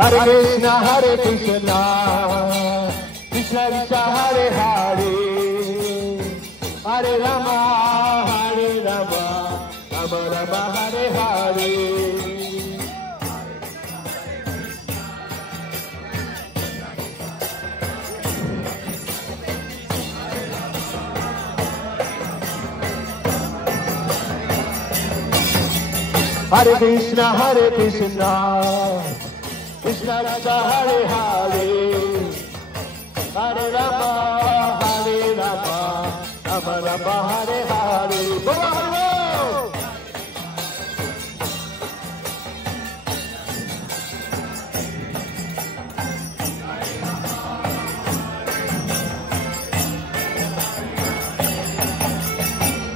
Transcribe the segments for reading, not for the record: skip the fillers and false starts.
Hare Krishna, Krishna Krishna, Hare Hare, Hare Rama, Rama Rama, Hare Hare. Hare Krishna, Krishna Krishna, Hare Hare, Hare Rama, Rama Rama, Hare Hare. Bolo Hare.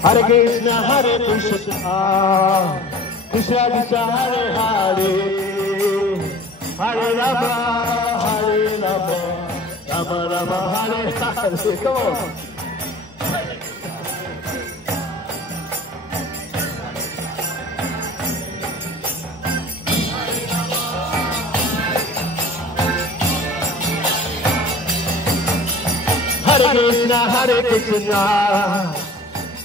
Hare Krishna, Krishna Krishna Krishna, Hare Hare, Hare Rama, Rama Rama, Hare Hare. Come on. Hare Krishna, Krishna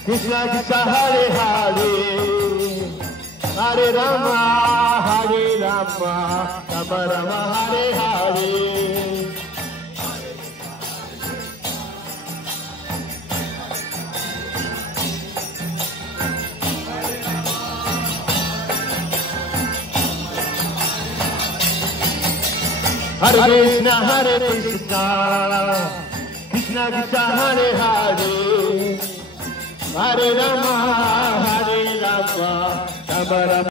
Krishna Krishna, Hare Hare, Hare Rama, Rama Rama, Hare Hare. Hare Krishna, Krishna Krishna Krishna, Hare Hare, Hare Rama, Rama Rama.